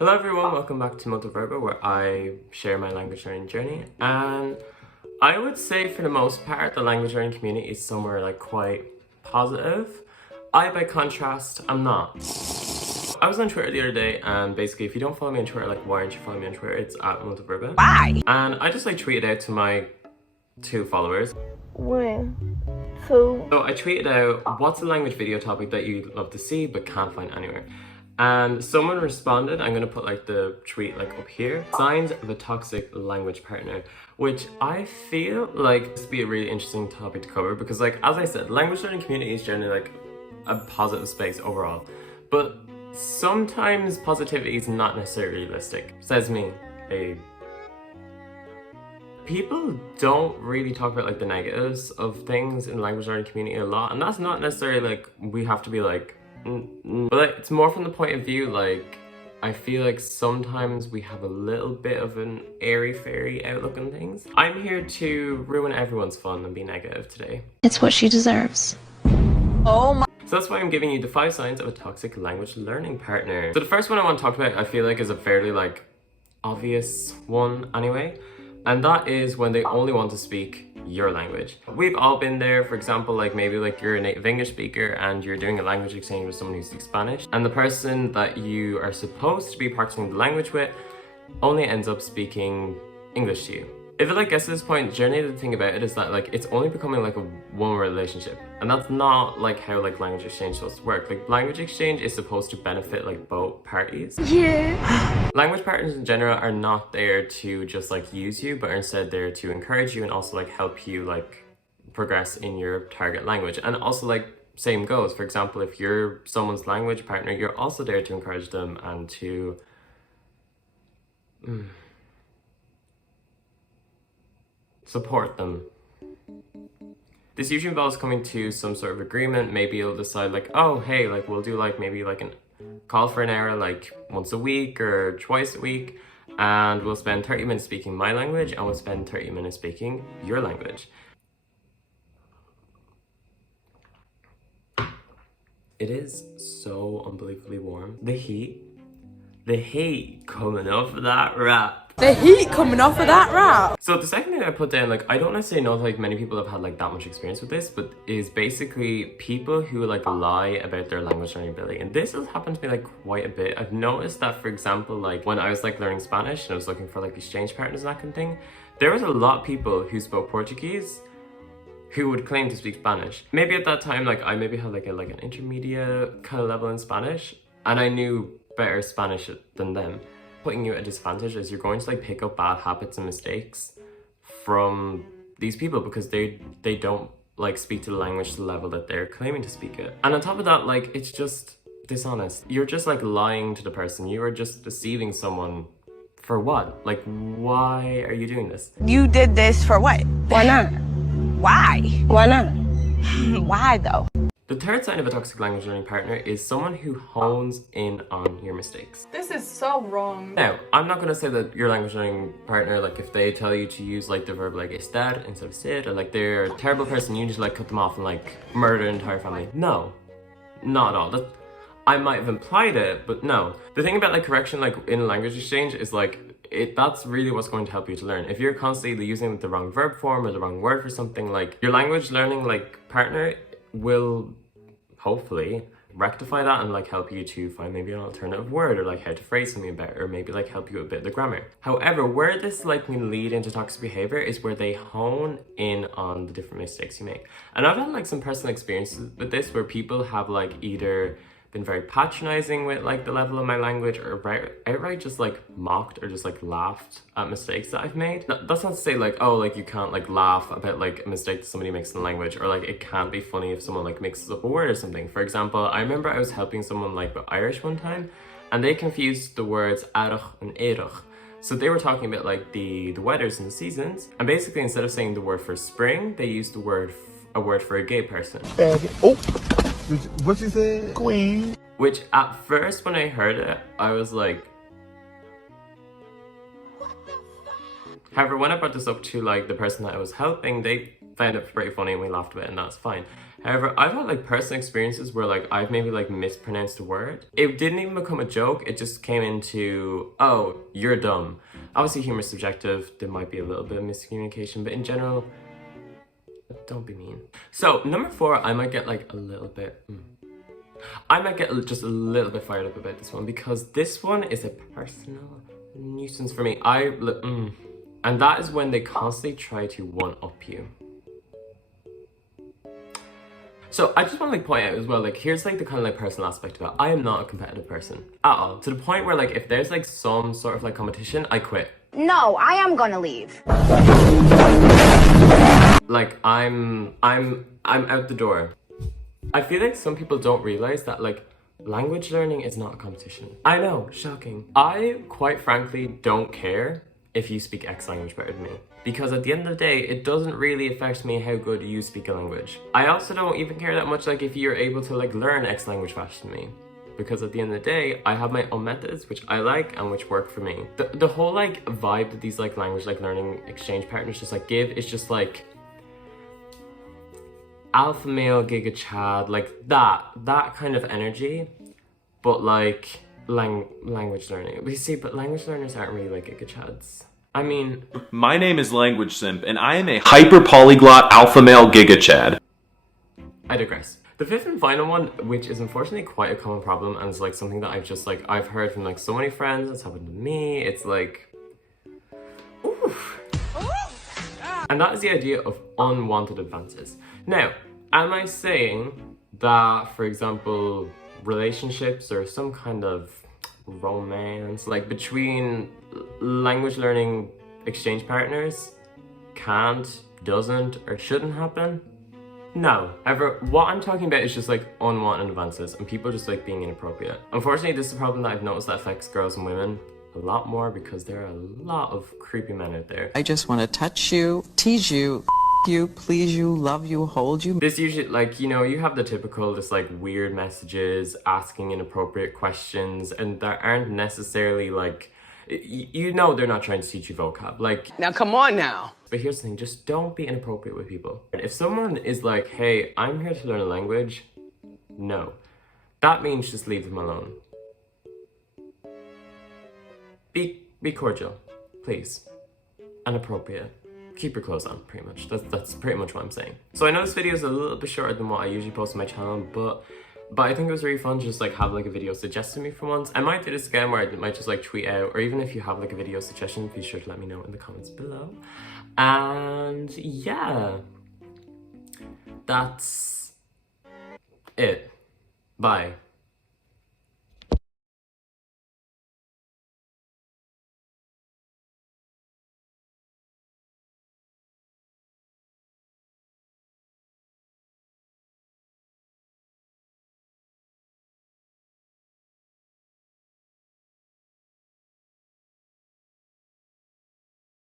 Hello everyone, welcome back to Multaverba, where I share my language learning journey. And I would say for the most part the language learning community is somewhere like quite positive. By contrast, I'm not. I was on Twitter the other day, and basically if you don't follow me on Twitter, like why aren't you following me on Twitter? It's at multaverba. Why? And I just like tweeted out to my 2 followers. One, two. So I tweeted out, what's a language video topic that you'd love to see but can't find anywhere? And someone responded, I'm gonna put like the tweet like up here, signs of a toxic language partner, which I feel like this would be a really interesting topic to cover because like, as I said, language learning community is generally like a positive space overall, but sometimes positivity is not necessarily realistic, says me, people don't really talk about like the negatives of things in the language learning community a lot, and that's not necessarily like we have to be like but like, it's more from the point of view like I feel like sometimes we have a little bit of an airy-fairy outlook on things. I'm here to ruin everyone's fun and be negative today. It's what she deserves. Oh my. So that's why I'm giving you the 5 signs of a toxic language learning partner. So the first one I want to talk about I feel like is a fairly like obvious one anyway. And that is when they only want to speak your language. We've all been there, for example, like maybe like you're a native English speaker and you're doing a language exchange with someone who speaks Spanish, and the person that you are supposed to be practicing the language with only ends up speaking English to you. If it like gets to this point, generally the thing about it is that like it's only becoming like a one relationship, and that's not like how like language exchange is supposed to work. Like language exchange is supposed to benefit like both parties. Yeah. Language partners in general are not there to just like use you, but are instead there to encourage you and also like help you like progress in your target language. And also like same goes, for example, if you're someone's language partner, you're also there to encourage them and to support them. This usually involves coming to some sort of agreement. Maybe you'll decide like, oh hey, like we'll do like maybe like an call for an hour like once a week or twice a week, and we'll spend 30 minutes speaking my language and we'll spend 30 minutes speaking your language. It is so unbelievably warm. The heat coming off of that rap. The heat coming off of that rap. So the second thing I put down, like I don't necessarily know if like many people have had like that much experience with this, but is basically people who like lie about their language learning ability. And this has happened to me like quite a bit. I've noticed that, for example, like when I was like learning Spanish and I was looking for like exchange partners and that kind of thing, there was a lot of people who spoke Portuguese who would claim to speak Spanish. Maybe at that time, like I maybe had like an intermediate kind of level in Spanish, and I knew better Spanish than them. Putting you at a disadvantage is you're going to like pick up bad habits and mistakes from these people because they don't like speak to the language to the level that they're claiming to speak it. And on top of that, like it's just dishonest. You're just like lying to the person. You are just deceiving someone for what? Like why are you doing this? You did this for what? Why not? Why? Why not? Why though? The third sign of a toxic language learning partner is someone who hones in on your mistakes. This is so wrong. Now, I'm not gonna say that your language learning partner, like if they tell you to use like the verb like estar instead of ser, or like they're a terrible person, you need to like cut them off and like murder an entire family. No, not at all. I might have implied it, but no. The thing about like correction like in a language exchange is like that's really what's going to help you to learn. If you're constantly using the wrong verb form or the wrong word for something, like your language learning like partner will hopefully rectify that and like help you to find maybe an alternative word or like how to phrase something better, or maybe like help you a bit of the grammar. However, where this like can lead into toxic behavior is where they hone in on the different mistakes you make. And I've had like some personal experiences with this where people have like either been very patronizing with like the level of my language, or outright just like mocked or just like laughed at mistakes that I've made. That's not to say like, oh, like you can't like laugh about like a mistake that somebody makes in the language, or like it can't be funny if someone like mixes up a word or something. For example, I remember I was helping someone like with Irish one time, and they confused the words arach and éirech. So they were talking about like the weathers and the seasons, and basically instead of saying the word for spring, they used a word for a gay person. Oh, what you said? Queen. Which at first when I heard it, I was like, however, when I brought this up to like the person that I was helping, they found it pretty funny and we laughed a bit, and that's fine. However, I've had like personal experiences where like I've maybe like mispronounced a word. It didn't even become a joke, it just came into, oh, you're dumb. Obviously humor is subjective, there might be a little bit of miscommunication, but in general, don't be mean. So number 4, I might get like a little bit, I might get just a little bit fired up about this one because this one is a personal nuisance for me. And that is when they constantly try to one-up you. So I just want to like point out as well, like here's like the kind of like personal aspect of it. I am not a competitive person at all. To the point where like if there's like some sort of like competition, I quit. No, I am gonna leave. Like I'm out the door. I feel like some people don't realize that like language learning is not a competition. I know, shocking. I quite frankly don't care if you speak X language better than me. Because at the end of the day, it doesn't really affect me how good you speak a language. I also don't even care that much like if you're able to like learn X language faster than me. Because at the end of the day, I have my own methods which I like and which work for me. The whole like vibe that these like language like learning exchange partners just like give is just like alpha male giga chad, like that kind of energy, but like language learning. But you see, but language learners aren't really like giga chads. I mean, my name is Language Simp, and I am a hyper polyglot alpha male giga chad. I digress. The 5th and final one, which is unfortunately quite a common problem, and it's like something that I've heard from like so many friends. It's happened to me. It's like, oof. And that is the idea of unwanted advances. Now, am I saying that, for example, relationships or some kind of romance like between language learning exchange partners can't, doesn't, or shouldn't happen? No. However, what I'm talking about is just like unwanted advances and people just like being inappropriate. Unfortunately, this is a problem that I've noticed that affects girls and women a lot more because there are a lot of creepy men out there. I just want to touch you, tease you, you, please you, love you, hold you. This usually, like, you know, you have the typical just like weird messages, asking inappropriate questions, and that aren't necessarily like, you know, they're not trying to teach you vocab. Like, now come on now. But here's the thing, just don't be inappropriate with people. If someone is like, hey, I'm here to learn a language, no. That means just leave them alone. Be cordial, please, and appropriate. Keep your clothes on, pretty much. That's pretty much what I'm saying. So I know this video is a little bit shorter than what I usually post on my channel, but I think it was really fun to just like have like a video suggested to me for once. I might do this again where I might just like tweet out, or even if you have like a video suggestion, be sure to let me know in the comments below. And yeah, that's it. Bye.